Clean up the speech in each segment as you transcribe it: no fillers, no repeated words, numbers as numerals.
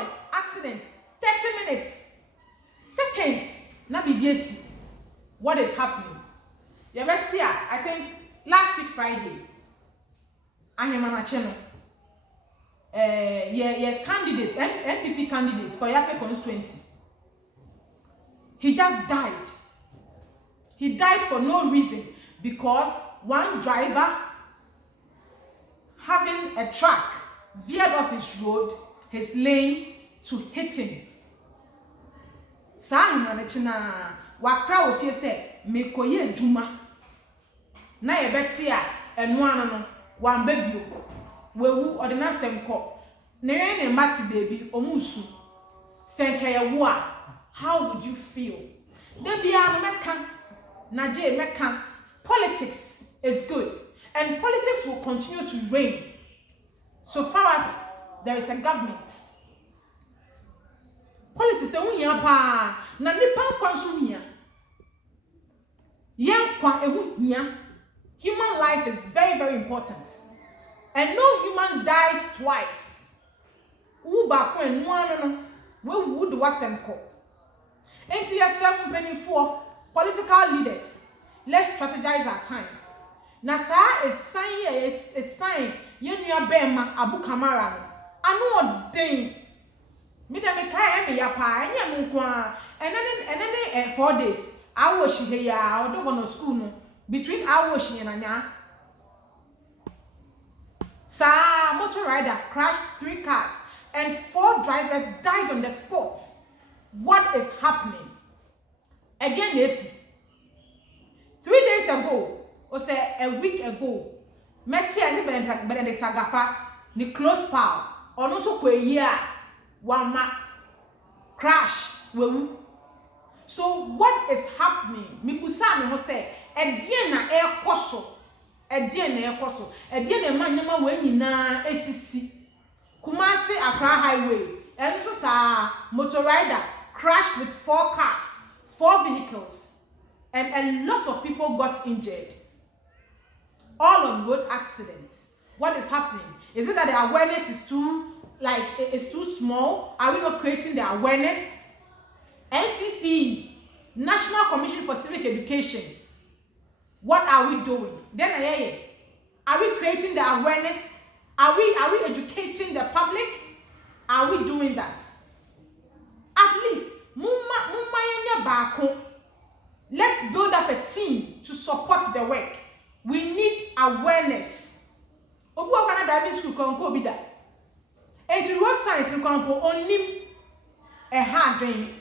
hours accident 30 minutes seconds na BBS. What is happening? Yeah, but here I think last week Friday Anyamana Channel candidate NPP candidate for Yape constituency, he just died. He died for no reason because one driver having a truck veered off his road, his lane, to hit him. Sahimanechina wakra ofie se mekoye adwuma na yebeti a eno ano no wan babio wewu odena semko ne mati baby omusu senka ye wo a, how would you feel? De bia no meka na je meka, politics is good and politics will continue to reign so far as there is a government. Politics e hunya pa na nipa kwa so hunya yen kwa e hunya. Human life is very, very important and no human dies twice. Uba ko enu ano no we would wasemko enti yesem penifo political leaders, let's strategize our time. Na sa is sign yenua bema Abu Kamara anu odin me dem kai me ya pa enya mu kwa enene 4 days awoshi he ya odo no school no between awoshi and anya sa motor rider crashed 3 cars and 4 drivers died on the spot. What is happening? Again, this 3 days ago, or say a week ago, Mexi and Benedict Agafa, the close power, or not so a year, one crash. So what is happening? Mikusami must say, a diena air coso, a diena manuma when na ACC, Kumasi Accra Highway, and so sa motor rider crashed with 4 cars, 4 vehicles, and a lot of people got injured. All on road accidents. What is happening? Is it that the awareness is too small? Are we not creating the awareness? NCC, National Commission for Civic Education. What are we doing? Then are we creating the awareness? Are we educating the public? Are we doing that? At least, let's build up a team to support the work. We need awareness. Obu akana driving school konko bida. Enti road science konko onim a hard dream.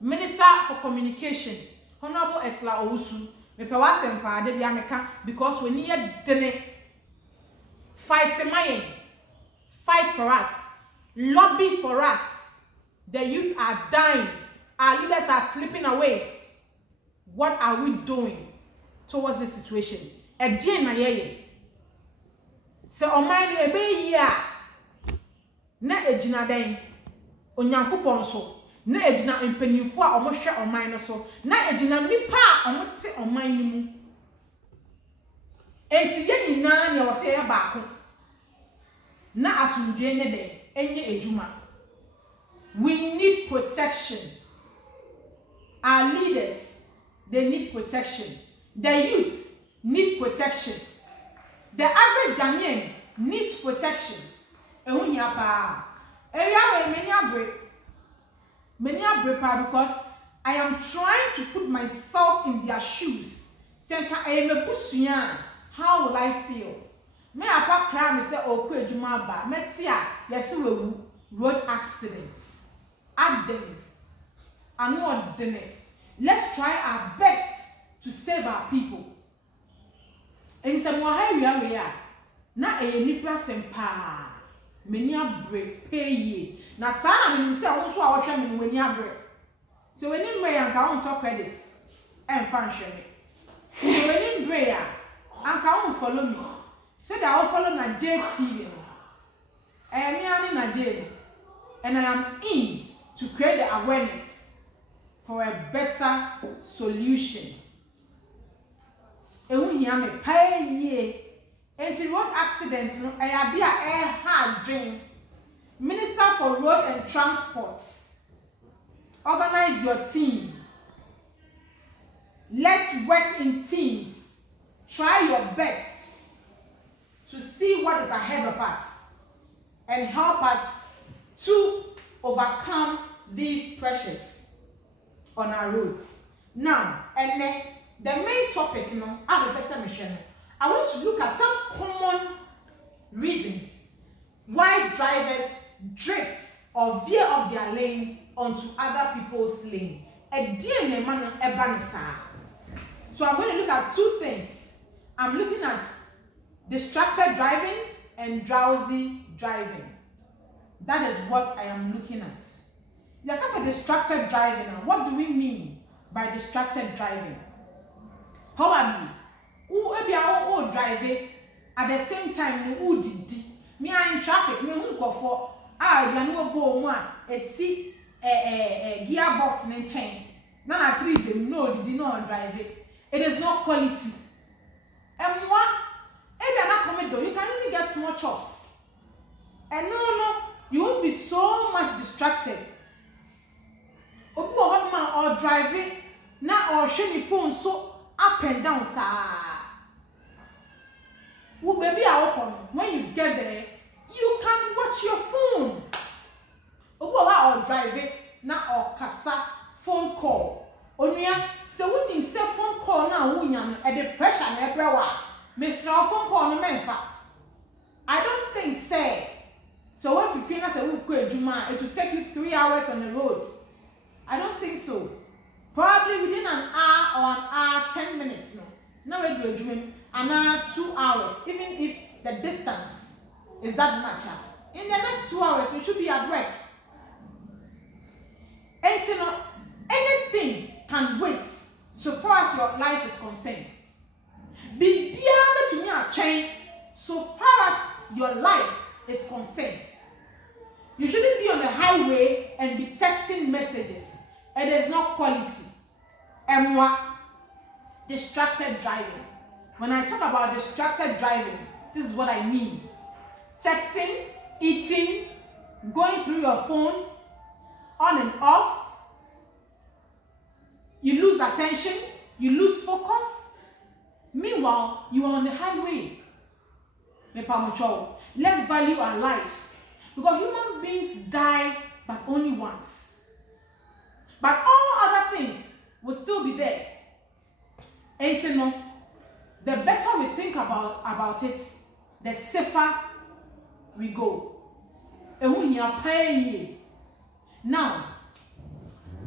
Minister for Communication, Honorable Esla Owusu, me pe wasempa de bia meka because we need dene fight for us, lobby for us. The youth are dying. Our leaders are slipping away. What are we doing towards this situation? Edien na yeye. Se oman ebe yi a na ejina den onyankopon so na ejina mpanimfo a omohwe oman no so na ejina nipa a omote oman ni mu. Enti ye nyina ne wo se ye baako na asundwe ne den enye ejuma. We need protection. Our leaders, they need protection. The youth need protection. The average Ghanaian needs protection. Many because I am trying to put myself in their shoes. How will I feel? Me apa cry me say oku eduma ba. Metia yes we road accidents. Add them. And what them. Let's try our best to save our people. And some more high we are. Na e nipa sempa. Many abre pay. Na sana me say won so a wo hwe me wani abre. So when you may anka talk credits and function. So when you pray anka follow me. So that I will follow na JTV. I am here in Nigeria. And I am in to create the awareness for a better solution. Ewu hiya me pay ye. Anti road accidents no I be a hard dream. Minister for for road and transports. Organize your team. Let's work in teams. Try your best to see what is ahead of us and help us to overcome these pressures on our roads. Now, and the main topic, I want to look at some common reasons why drivers drift or veer off their lane onto other people's lane. So I'm going to look at two things. I'm looking at distracted driving and drowsy driving. That is what I am looking at. Because of distracted driving, what do we mean by distracted driving? Probably, who driving at the same time, who did me in traffic, me who go for you know one see a gearbox and chain. None I three them no did not drive it. It is not quality. And what if you're not coming though, you can only get small chops. And no, you won't be so much distracted. Or driving now or showing your phone so up and down, sir. Well, baby, I open. When you get there, you can watch your phone. Or driving now or casa phone call. Onya, so when you say phone call now, at the pressure everywhere. Mr. phone call no menfa. I don't think say. So if you feel as a it will take you 3 hours on the road. I don't think so. Probably within an hour or an hour, 10 minutes. No way do you an hour, 2 hours. Even if the distance is that much. In the next 2 hours, you should be at work. And you know, anything can wait so far as your life is concerned. Be to me a chain so far as your life is concerned. You shouldn't be on the highway and be texting messages. It is not quality. And what? Distracted driving. When I talk about distracted driving, this is what I mean. Texting, eating, going through your phone, on and off. You lose attention, you lose focus. Meanwhile, you are on the highway. Let's value our lives. Because human beings die but only once. But all other things will still be there. And you know, the better we think about it, the safer we go. Now,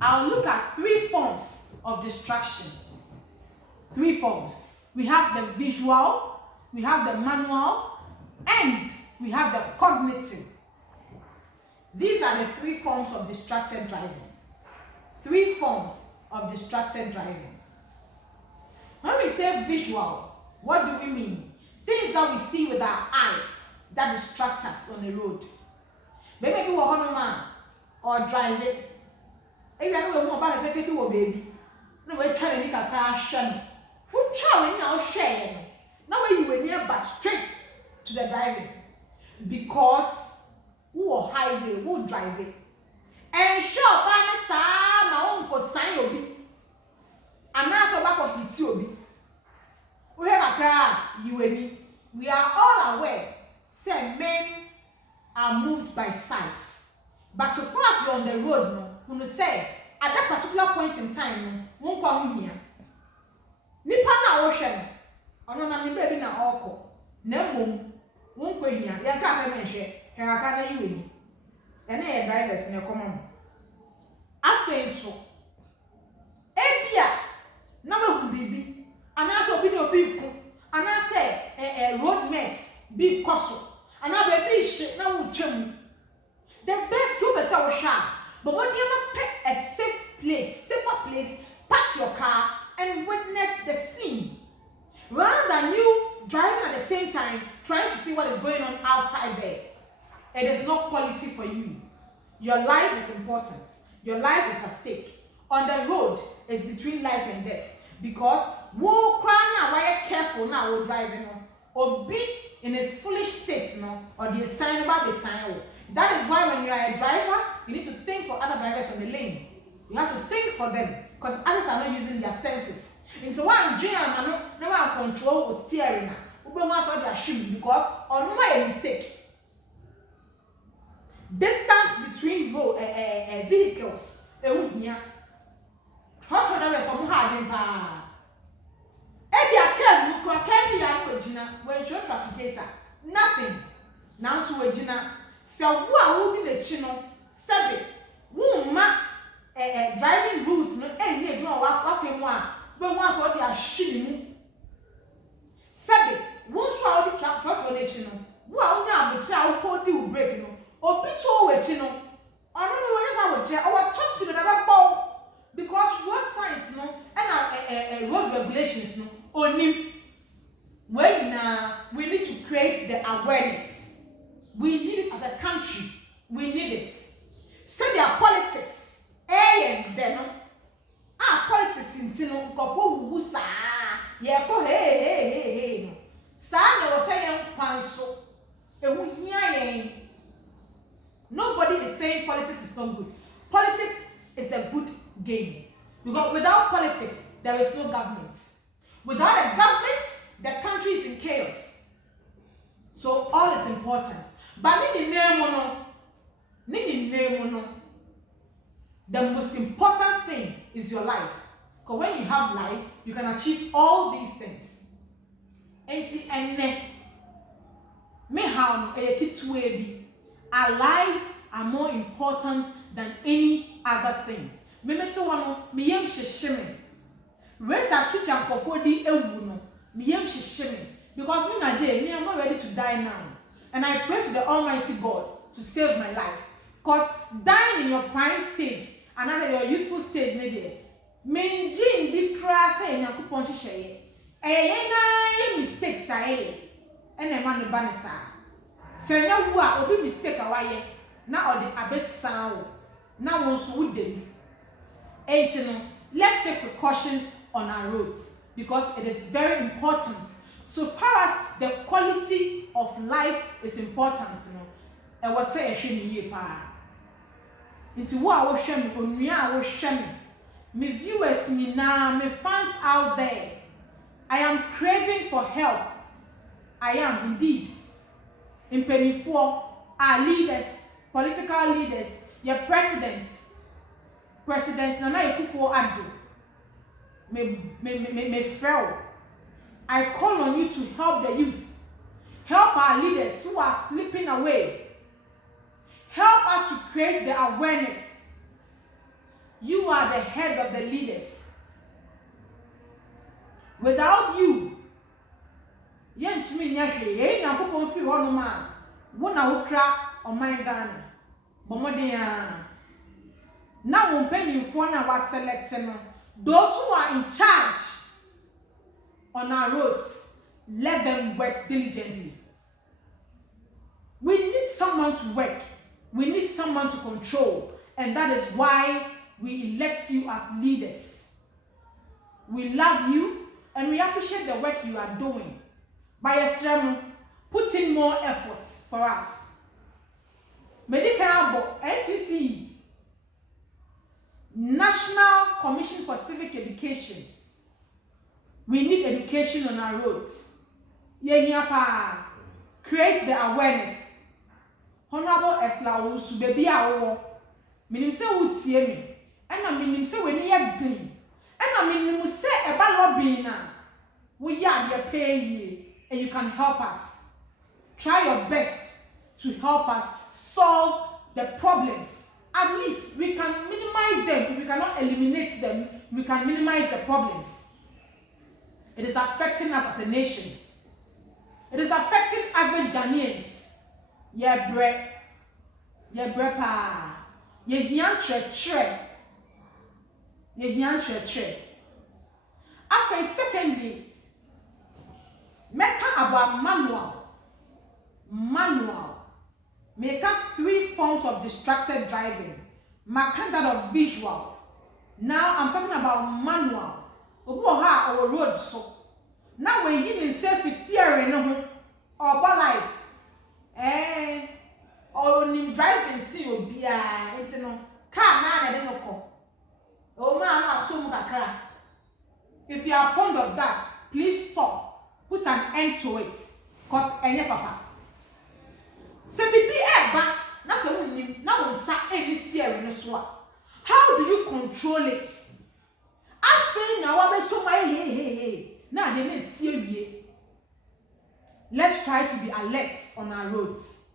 I'll look at 3 forms of distraction. 3 forms. We have the visual, we have the manual, and we have the cognitive. These are the 3 forms of distracted driving. 3 forms of distracted driving. When we say visual, what do we mean? Things that we see with our eyes that distract us on the road. Maybe we are man or driving. If you are not about to do a baby, no way trying to make a car shun. Who trying now share? Now you were near but straight to the driving. Because who are highway, who driving? And sure, by the side, my uncle sign will be. And now so back of it will be. We have a car, you and me. We are all aware, say men are moved by sight. But so far as you're on the road, no, when you say at that particular point in time, no, won't come here. Nipa na ocean, ono na ni baby na oko. Na mum, won't go here. Ya ka say menhwe, he aka na yiwe ni. E na ye drivers na come on. Afen so. Ebia na we bibi. Ana so bi no bi ku. Ana say road mess bi koso. Ana baby shit na wo twam. The best you better was sharp. But when you not pick a safer place, park your car and witness the scene. Rather than you driving at the same time, trying to see what is going on outside there. It is not quality for you. Your life is important. Your life is at stake. On the road, it's between life and death. Because who cry now, why you careful now, we're driving on. Or be in its foolish state, no, or the sign about the sign. That is why when you are a driver, in the lane. You have to think for them because others are not using their senses. And so one jam never control with steering. We must all their shoes because on my mistake. Distance between vehicles. What other some hard pa. Ebi akem ku akem ya no gina when show traffic data. Nothing. Now so we gina. Se wo a wo bi na chi no sebe wo ma driving rules no enye do wa afem a be wo aso de ahwe mu. Sebe wo so a wo bi traffic na chi no wo a wo nya abechi a wo ko di wo break no obi so we chi no ono no wo nya sa wo je our top speed na be bow. Because road signs no and road regulations no only when we need to create the awareness. We need it as a country. We need it. Say their politics. And then politics in Tino Kopo Wusa. Yeah, go hey. Sana was saying Panso. Nobody is saying politics is not good. Politics is a good game. Because without politics, there is no government. Without a government, the country is in chaos. So all is important. But the most important thing is your life. Because when you have life, you can achieve all these things. Our lives are more important than any other thing. Memete wano miyem hyehyeme. Rate at switch and kofodi ewu no. Miyem hyehyeme. Because me na dey, me I'm not ready to die now. And I pray to the Almighty God to save my life. Because dying in your prime stage and at your youthful stage ne dey. Menji ndi kra say Nyankopon hyehyeye. Na mistakes aye. Ene ma ne ba ne sa. Se nya wu a obi mistake awaye na odi abesa wo. Na won so wo dem. Let's take precautions on our roads because it is very important. So far as the quality of life is important, I was saying it's what I was sharing, I was sharing. My viewers, me now, my fans out there, I am craving for help. I am indeed. In penny for our leaders, political leaders, your presidents. President Nana Akufo-Addo may fail. I call on you to help the youth. Help our leaders who are slipping away. Help us to create the awareness. You are the head of the leaders. Without you, yentumi nyahwe ye Nyankopon fi ho no ma wo na wo kra oman Ghana bomodin now when pennyfo na was selecting those who are in charge on our roads, let them work diligently. We need someone to work. We need someone to control. And that is why we elect you as leaders. We love you and we appreciate the work you are doing. By a put in more efforts for us. Medical NCC National Commission for Civic Education. We need education on our roads. Create the awareness. Honorable Esla Owusu baby awo. Minim se wutie me. Ena minim se weni ye din. Ena minim se eba lobby na. We ya dey pay ye and you can help us. Try your best to help us solve the problems. At least we can minimize them. If we cannot eliminate them, we can minimize the problems. It is affecting us as a nation. It is affecting average Ghanaians. Yeah, pa. After secondly, make about manual. Make up 3 forms of distracted driving. Make that of visual. Now I'm talking about manual. Obuha or road so. Now we're using self steering or life. Or in driving see obia it's no car na na dem ko. O man na assume kakra. If you are fond of that, please stop. Put an end to it. Cause enye papa. Se bibi eba na se wonnim na won sa eni steering no so a. How do you control it? Afei na wa be so my hey. Na de na sie wie. Let's try to be alert on our roads.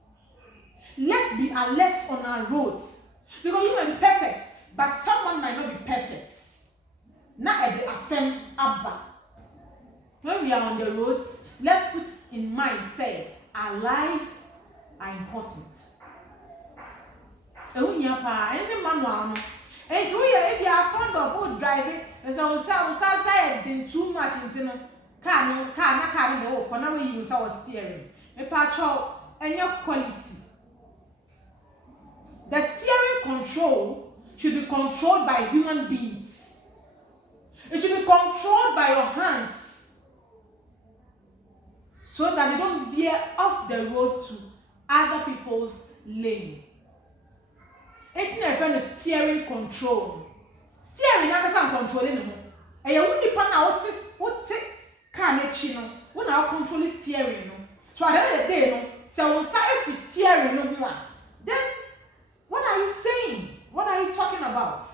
Let's be alert on our roads. Because you may be perfect, but someone might not be perfect. Now at the assem abba. When we are on the roads, let's put in mind, say, our lives are important. Any man, and so if you are fond of food driving, and so say too much in car no na we use our steering. Me patrol and your quality. The steering control should be controlled by human beings. It should be controlled by your hands so that you don't veer off the road to other people's lane. It's not even a steering control. Steering is controlling them. And you wouldn't what car no when I control steering no. So at the end of the day no, so when say if steering no one, then what are you saying? What are you talking about?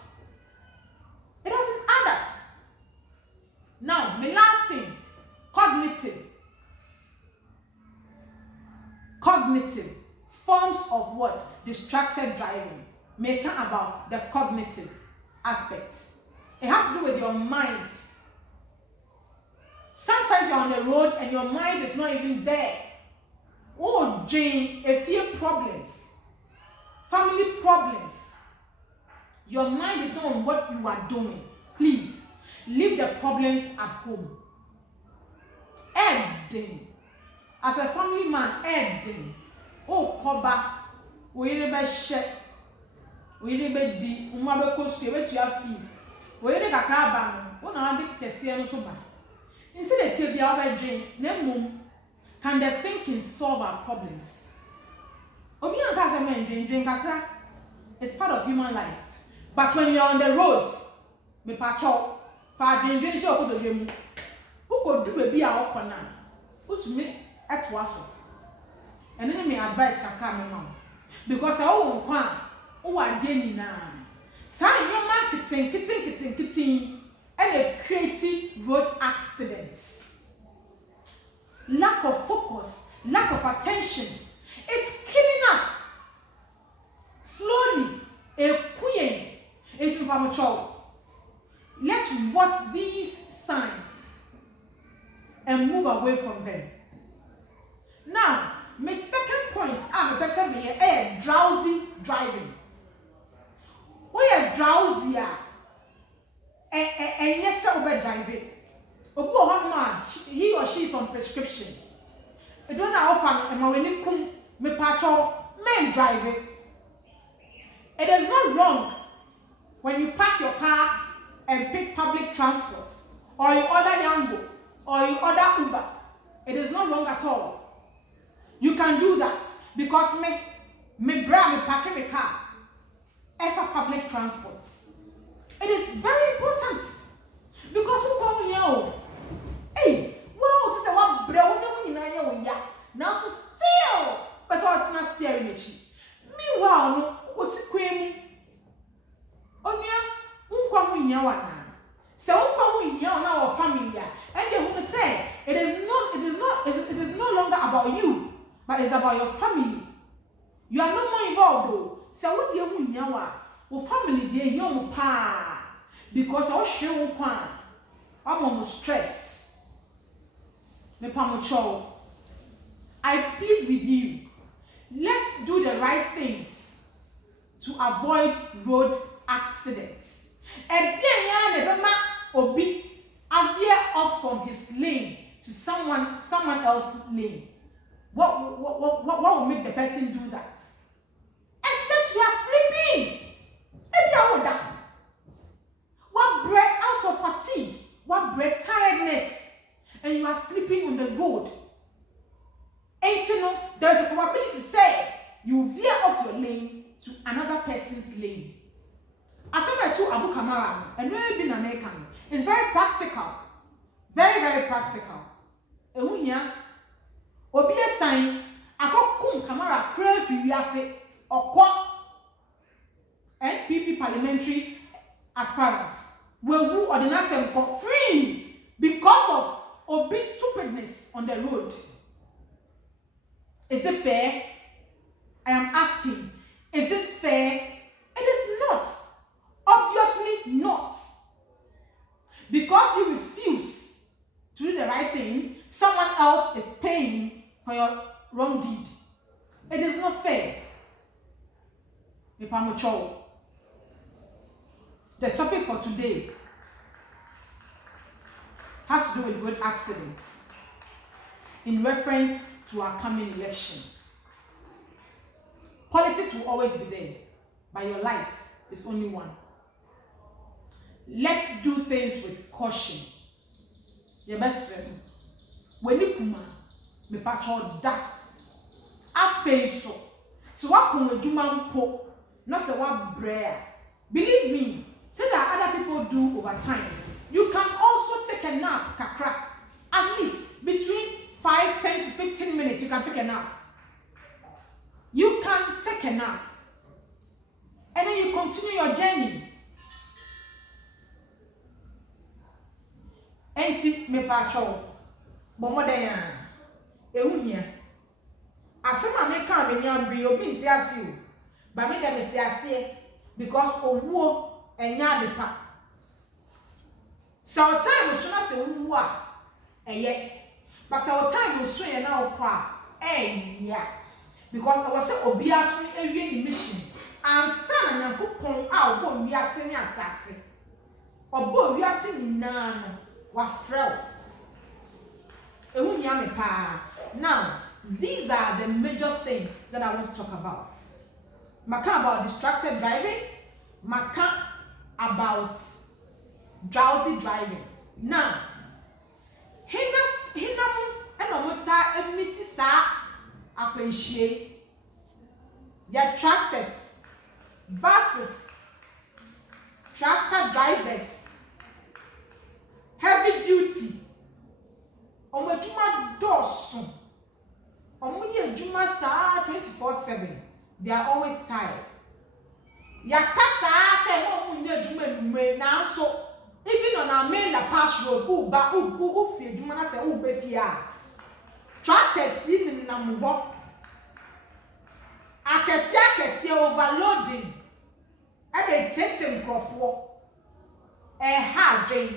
It doesn't add up. Now, my last thing, cognitive forms of what? Distracted driving. May come about the cognitive aspects. It has to do with your mind. Sometimes you're on the road and your mind is not even there. Oh, Jane, a few problems, family problems. Your mind is not on what you are doing. Please, leave the problems at home. Ending. As a family man, ending. Oh, Koba, we never share. We never di. Umabe kostu, we tuya fees. We never kakaba. We na adi tesiye no soba. Instead of telling the other Jane, Nemum, can the thinking solve our problems? Obi an kasa men Jane kakra. It's part of human life. But when you're on the road, me patrol, fa Jane show ko do jemu. Who could do baby a okona? Who to me at waso. And then me advice kakra me mom. Because I won't kwa, o ade na. Say your marketing kitting. And a creative road accidents. Lack of focus, lack of attention. It's killing us. Slowly, let's watch these signs and move away from them. Now, my second point, I'm a person here, drowsy driving. We are drowsy. And yes, over driving. One man, he or she is on prescription. I don't know how far when you come, me patrol, men driving. It is not wrong when you park your car and pick public transport, or you order Yango, or you order Uber. It is not wrong at all. You can do that because me parking my car for public transport. It is very important because who come here? Hey, well, to say what brown no now so still, but what's not steering it. Meanwhile, no, go see queen. Onya, come here one. So come here on our family, and they will say it is no longer about you, but it's about your family. You are no more involved though. So what do you mean? O family dey young pa because I share one I'm on stress. Me pamocho. I plead with you. Let's do the right things to avoid road accidents. And then ya never obi veer off from his lane to someone else's lane. What will make the person do that? Except you are sleeping. What bread out of fatigue, what bread tiredness, and you are sleeping on the road. And you know, there's a probability to say you veer off your lane to another person's lane. to Abu Kamara and maybe in America. It's very practical. Very, very practical. Here, obi a sign, akokum Kamara crave you or NPP parliamentary aspirants. Who or the nation got free because of obi stupidness on the road. Is it fair? I am asking, is it fair? It is not. Obviously not. Because you refuse to do the right thing, someone else is paying for your wrong deed. It is not fair. The topic for today has to do with road accidents in reference to our coming election. Politics will always be there, but your life is only one. Let's do things with caution. Your best friend, when you come, me patch da. I face so what come with you man po, not say what bread. Believe me, say that other people do over time. You can also take a nap, kakra. At least between 5, 10 to 15 minutes, you can take a nap. You can take a nap. And then you continue your journey. Enti me pacho. Bomo de ya. Ehu hia. Asema me kan me nya bri obi nti ase o. Ba me dem nti ase because owuo enya de pa. So time so na se wu a eye. But so time so ye na okwa eya. Because I was say obi aso ewie ni mission. Ansa na Nyankopon a obo wi ase ni asase. Obo wi ase ni na no. Now, these are the major things that I want to talk about. Maka about distracted driving, maka about drowsy driving. Now, hina enomota emiti sa akwenhie. There are tractors, buses, tractor drivers, heavy duty. Omejuma dosu. Omuye juma sa 24/7. They are always tired. Yakasa say omunye juma nume na so even on our main pass road who fie juma na say who be fia. Tractors in nambo. Akesi overloading. And they take them crofo. Hard drain.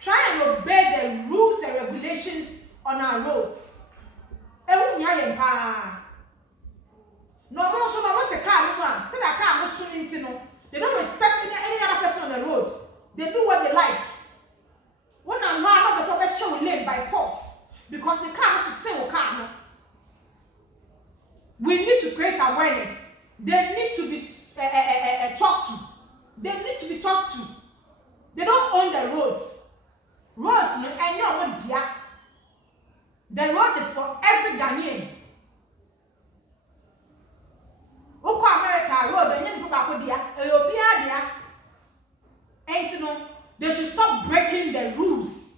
Try and obey the rules and regulations on our roads. No more so want a car, say that car was soon no. They don't respect any other person on the road. They do what they like. When I'm not the show lane by force because the car has to say car. No. We need to create awareness. They need to be talked to. They need to be talked to. They don't own the roads. Roads, and you know what, dear? The road is for every Ghanaian. Oko America road, and you go dear, European dear. And you know, they should stop breaking the rules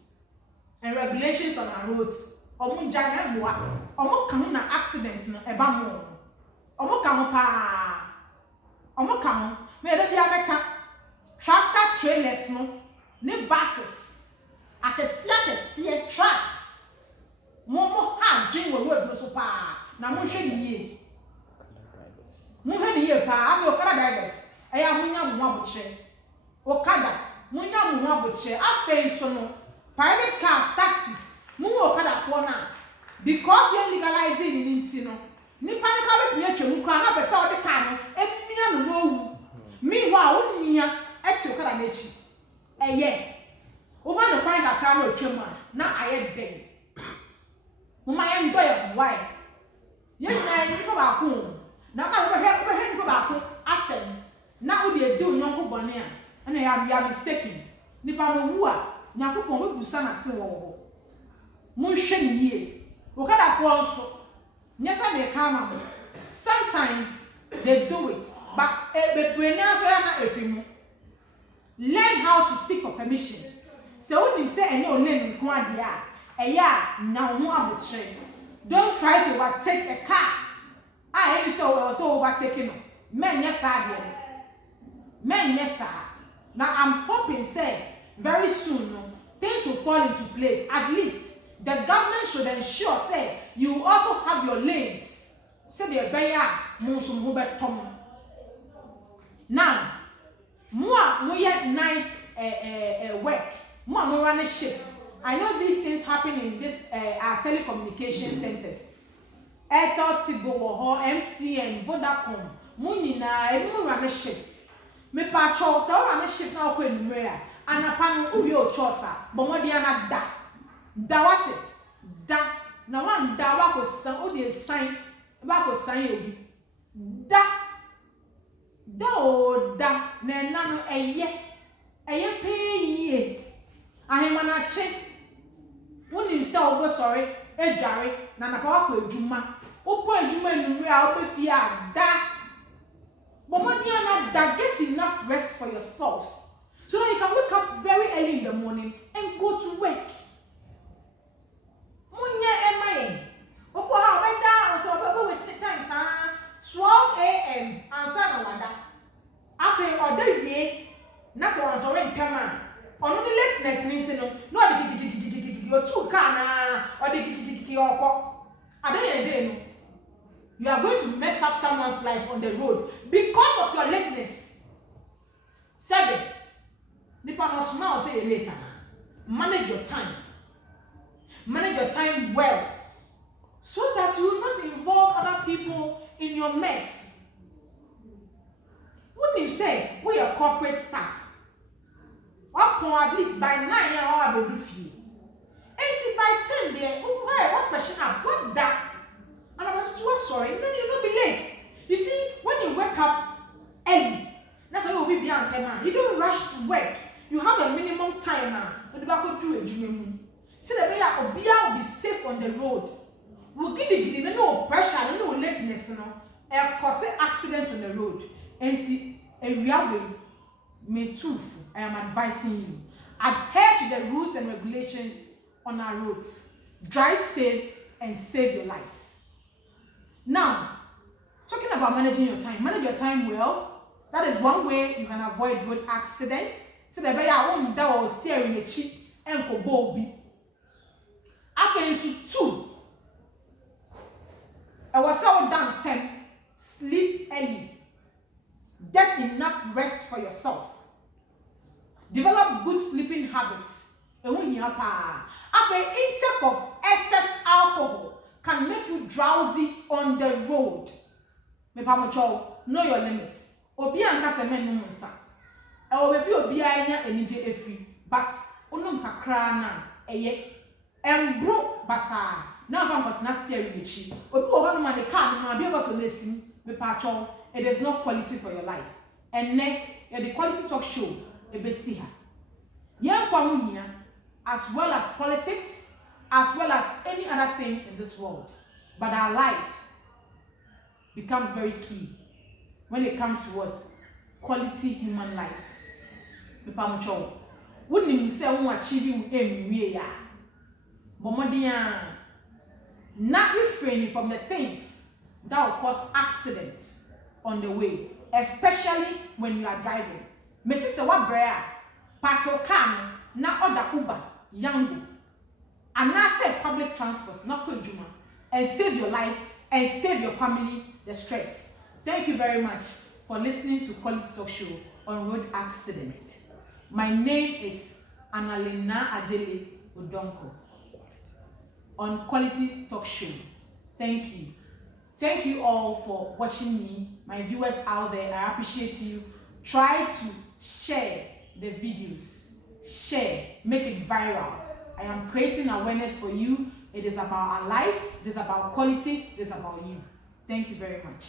and regulations on our roads. Omo jana mwa, omo kamu na accidents no eba mo. Omo kamu pa. Omo kamu. Me de bia meka tractor trailers no, ne buses. Akesi trucks. Momo ha dream we road no so pa. Na mo hwe ni ye. Mo hwe ni ye pa, abi okada drivers. Eya munya mo abotre. Okada, munya mo abotre. Afei so no, private cars, taxis. Mo okada for na. Because you legalizing in Intino. Ni panika bet me atwemu kra na pese o de car no, emia no no. Meanwhile, unya eti okada na echi. Eye. Uma no kwan ka car no atwemu na aye den. Uma ye ndo ye why? Ye na ni ko ba ko. Na ka be he ko ba ko asem. Na wo de do nyonko bone a. Na ya mistaken. Ni pa no wu a, Nyankopon we busa na se wo. Mo hwe ni ye. Okada for also. Sometimes they do it But learn how to seek for permission. So when you say any only don't try to overtake a car. I ain't so overtaking. Men yes men yes. Now I'm hoping say very soon things will fall into place. At least the government should ensure say you also have your lanes. Say the bear now more night work, more run shifts. I know these things happen in this our telecommunication centers. Airtel, Tigo, MTN, Vodacom, Munina, and run shifts. Me patrol, so run shift now when you and a pan of your chosa, but what they are not da. Da what it? Da. Now one da was some sign, was sign. Da. Da na nano eye pay I am an ache. When you say over sorry, Jare, Nana Papa Juma, Open Juma in real fear da. But when you are not that, get enough rest for yourselves so that you can wake up very early in the morning and go to work. Munya Emma, Opo how went down so wasting time, 12 a.m. and Sanawada. After all day, nothing was already come on. On the listeners meeting, no, the two can or the I don't know. You are going to mess up someone's life on the road because of your lateness. 7. Nipa no smile say later. Manage your time. Manage your time well, so that you will not involve other people in your mess. When you say we are corporate staff, at least by 9 hours will do fee. 80 by 10 there, what fashion up, what that? And I was too sorry, then you'll not be late. You see, when you wake up early, that's how you will be beyond time. You don't rush to work. You have a minimum time now. But you have to do it. See the way that will be safe on the road. We'll give it no pressure, no lateness, cause accident on the road. And see, a real me too. I am advising you. Adhere to the rules and regulations on our roads. Drive safe and save your life. Now, talking about managing your time. Manage your time well. That is one way you can avoid road accidents. So the better I won't that will steer in the cheap and go bobby. After you 2. I was so down 10. Sleep early. Get enough rest for yourself. Develop good sleeping habits. After intake of excess alcohol can make you drowsy on the road. Know your limits. Obi anka se men no nsa. E wo be obi anya enije efri, but onum kakra na eye embro basa na van got na steer rechi. Obi wo ho no ma the car no be able to listen. It is not quality for your life. And the quality talk show ebesiha. As well as politics, as well as any other thing in this world. But our lives becomes very key when it comes towards quality human life. Wouldn't you say achieving aim not refraining from the things that will cause accidents on the way, especially when you are driving. My sister, what brea? Park your car na order Uber, Yango, and now say public transport, not Juma, and save your life and save your family the stress. Thank you very much for listening to Quality Talk Show on road accidents. My name is Annalena Adele Odonko on Quality Talk Show. Thank you. Thank you all for watching me, my viewers out there. I appreciate you. Try to share the videos. Share, make it viral. I am creating awareness for you. It is about our lives, it is about quality, it is about you. Thank you very much.